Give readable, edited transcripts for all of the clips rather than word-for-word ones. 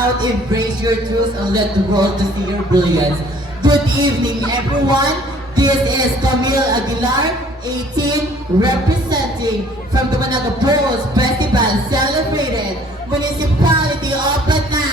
out, embrace your truth, and let the world to see your brilliance. Good evening, everyone. This is Camille Aguilar, 18, representing from the Managa Bulls Festival celebrated Municipality of Patna.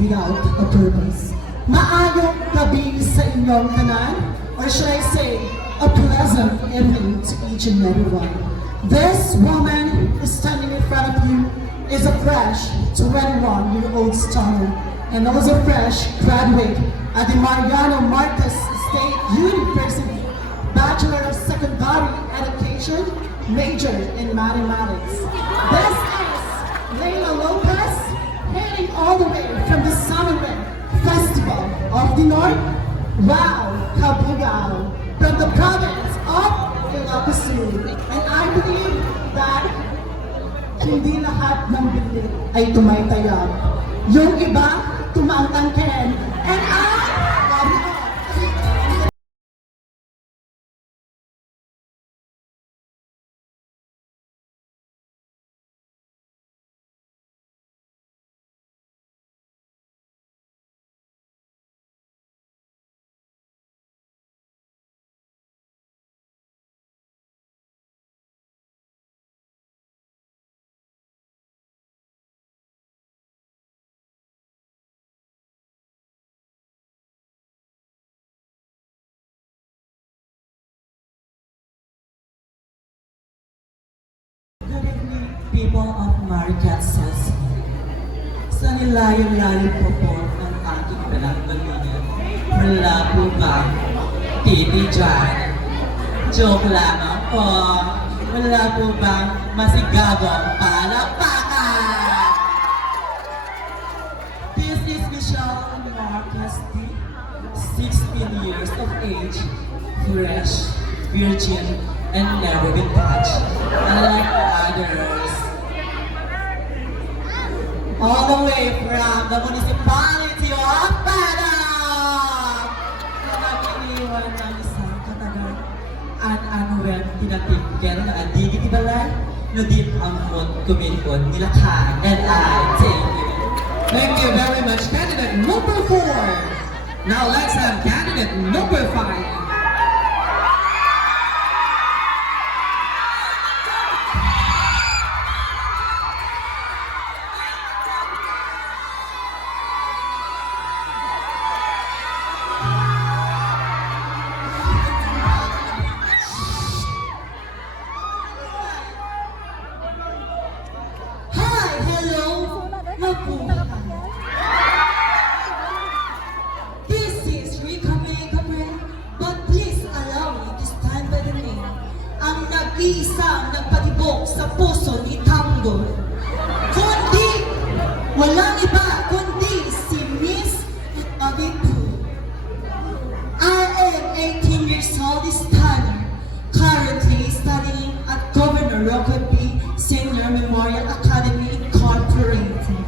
Without a purpose. Maayong gabi sa inyong tanan, or should I say, a pleasant evening to each and every one. This woman is standing in front of you is a fresh 21-year-old stunner and also fresh graduate at the Mariano Marquez State University, Bachelor of Secondary Education, major in mathematics. This is Layla Lopez, hailing all the way from the Summerwin Festival of the North, Wow, Kabugao, from the province of Ilocos Sur. And I believe that hindi lahat ng bibig ay tumaytayab. Yung iba, tumaangtangken. And I love you all. People of Maricat Celsi. Sa nilayo-layo po ang aking pinagbalingan. Wala po ba titi dyan? Joke lamang po. Wala po bang masigabong palakpakan? This is Michelle Marquez D, 16 years of age, fresh, virgin, and never been touched, unlike others. All the way from the municipality of Padang, na nag-iiwan ng isang katagal at anuel tinatigyan na adigi tibalay, no din ang mot kuminkon nilakhan, and I take it. Thank you very much, candidate number 4. Now let's have candidate number 5. This is Rika May Gabriel, but please allow me to stand by the name. Ang nag-iisang nagpatibok sa puso ni Tanggol. Kundi, walang iba kundi si Miss Abipu. I am 18 years old this time, currently studying at Governor Roque B. Senior Memorial Academy Incorporated.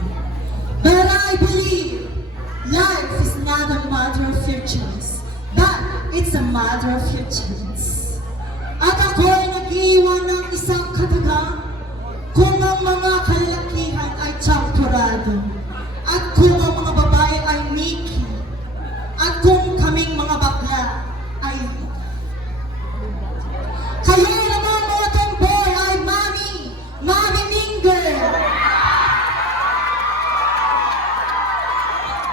But I believe life is not a matter of your choice, but it's a matter of your chance. At ako ay nag-iwan ng isang katagang kung ang mga kalakihan ay champurado, at kung ang mga babae ay Mickey, at kung kaming mga bakla ay kayo naman mga tomboy ay Mami Minger.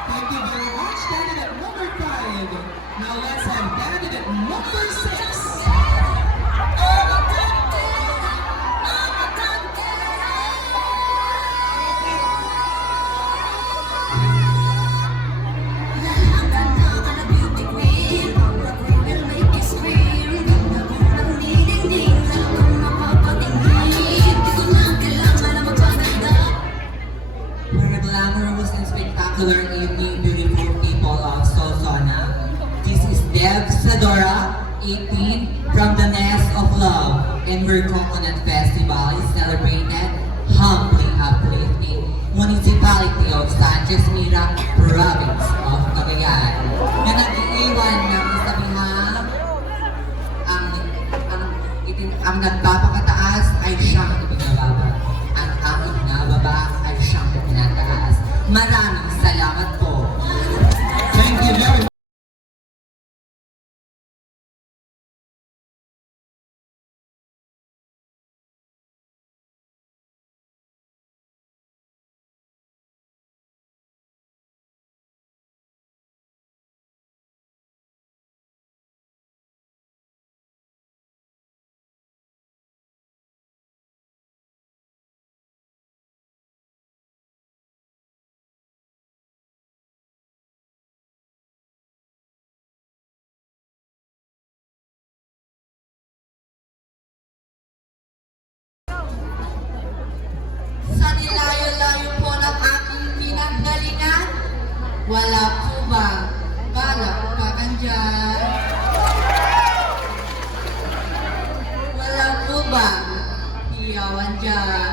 Thank you very much, candidate number 5. Now let's have candidate number 6. 2018 from the Nest of Love and Mer Coconut Festival is celebrated humbly uplifting municipality of Sanchez Mira, province of Cagayan. Na nag-iiwan ng isabihang ang nagpapakataas ay siyang ibinababa at ang ibinababa ay siyang ibinataas. Maraming salamat po. Thank you very much. Sa nilayo-layo po ng aking pinanggalingan, wala po bang palakpakan dyan? Wala po bang hiyawan dyan?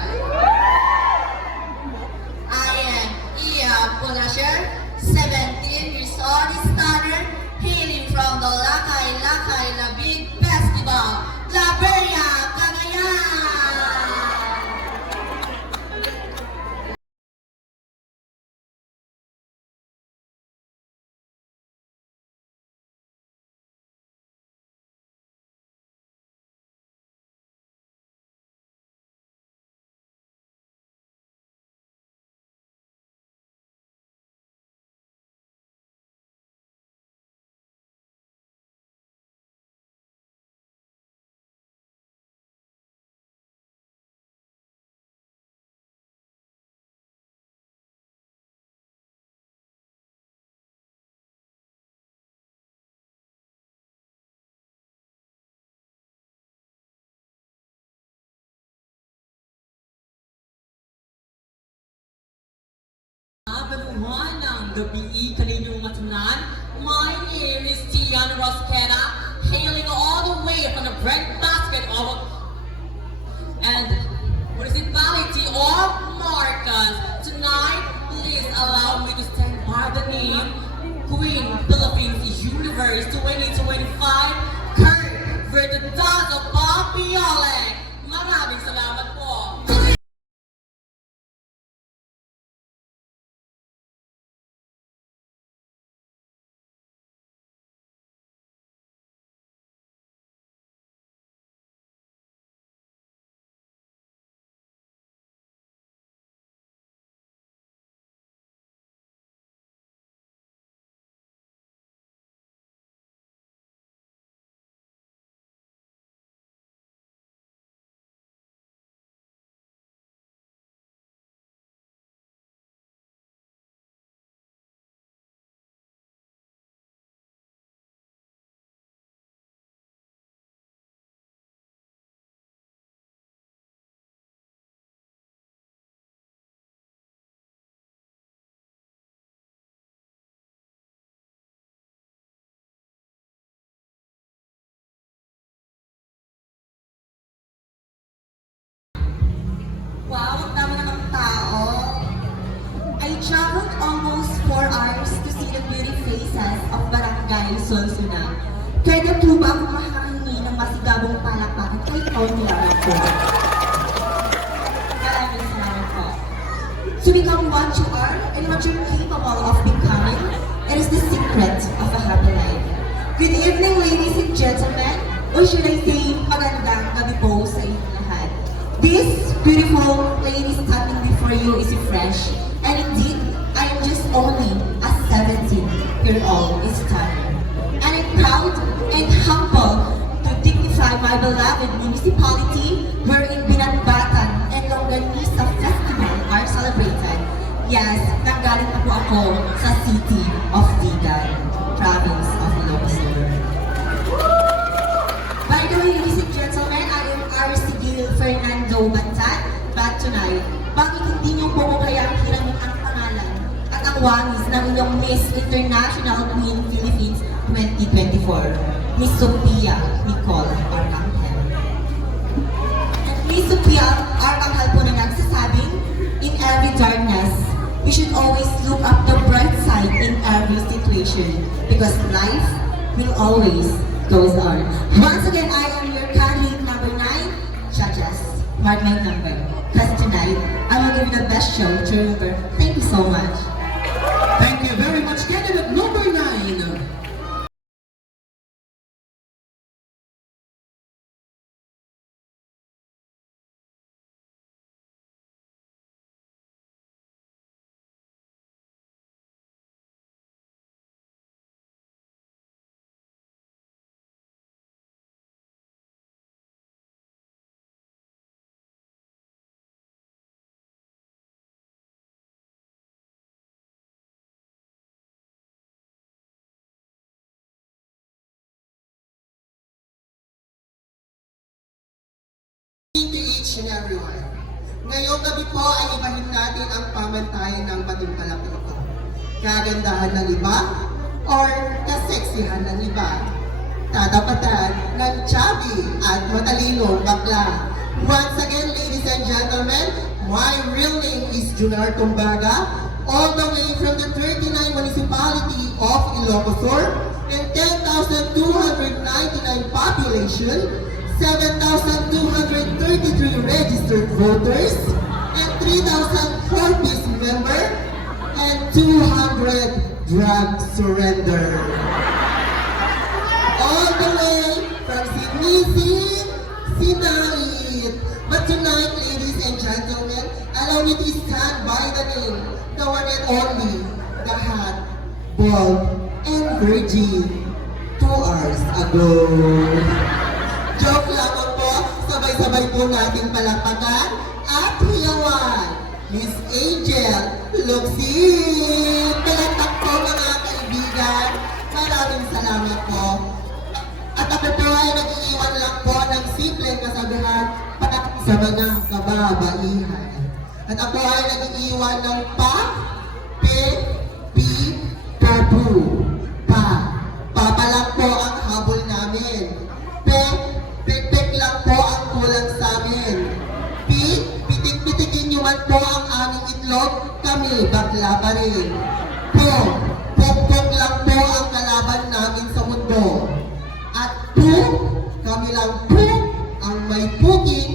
I am Iya Pulasher, 17 years old, stunner, hailing from the Lakay Lakay Labig Festival, La Beria, Cagayan! Baluhan ng gabi kaninyong matunan. My name is Tian Rosquera, hailing all the way from the breadbasket of and municipality of Marcos. Tonight, please allow me to stand by the name Queen Philippines Universe 2025 Kurt Verdudazo Papiolek. Maraming salamat po. Wow, ang dami namang tao. I traveled almost 4 hours to see the beauty faces of Barangay Solsona. Kaya natuba akong makakahingi ng masigabong palakpakan kay Tony Larako. Maraming salamat po. To become what you are and what you're capable of becoming, it is the secret of a happy life. Good evening, ladies and gentlemen, or should I say, magandang gabi po sa inyong lahat. This beautiful lady standing before you is fresh, and indeed, I am just only a 17-year-old stunner. And I'm proud and humble to dignify my beloved municipality wherein Binanbatan and Longganisa Festival are celebrated. Yes, nanggaling na po ako sa city of Digan, province of Ilocos Sur. By the way, ladies and gentlemen, I am Aristide Fernando Bantan, but tonight, bakit hindi niyo po ko kaya hiramin ang pangalan at ang wangis ng inyong Miss International Queen Philippines 2024, Miss Sophia Nicole Arcangel. At Miss Sophia Arcangel po na nagsasabing, in every darkness, we should always look up the bright side in every situation because life will always goes on. Once again, I am your candidate number 9, judges. Mark my number. Because tonight, I will give you the best show to remember. Thank you so much. Thank you very much, candidate number 9. To each and everyone. Ngayong gabi po ay ibahin natin ang pamantayan ng patimpalak ito. Kagandahan ng iba or kaseksihan ng iba. Tatapatan ng chubby at matalinong bakla. Once again, ladies and gentlemen, my real name is Junar Tumbaga, all the way from the 39 municipality of Ilocos Sur and 10,299 population, 7,233 registered voters, and 3,004 peace member, and 200 drug surrender. All the way from Sydney, Sinait. But tonight, ladies and gentlemen, allow me to stand by the name, the one and only, the hot, bald, and virgin, 2 hours ago. Joke lamang po, sabay-sabay po nating palakpakan at hiyawan. Miss Angel Luxin! Palakpak po mga kaibigan. Maraming salamat po. At ako po ay nag-iiwan lang po ng simpleng kasabihan para sa mga kababaihan. At ako ay nag-iiwan ng pa, pe, pi, papu, pa. Papalang po ang habol namin. Pe, pek-pek lang po ang kulang sa amin. Pi, pitik-pitikin nyo man po ang aming itlog, kami bakla pa rin. Po, pok-pok lang po ang kalaban namin sa mundo. At po, kami lang po ang may puki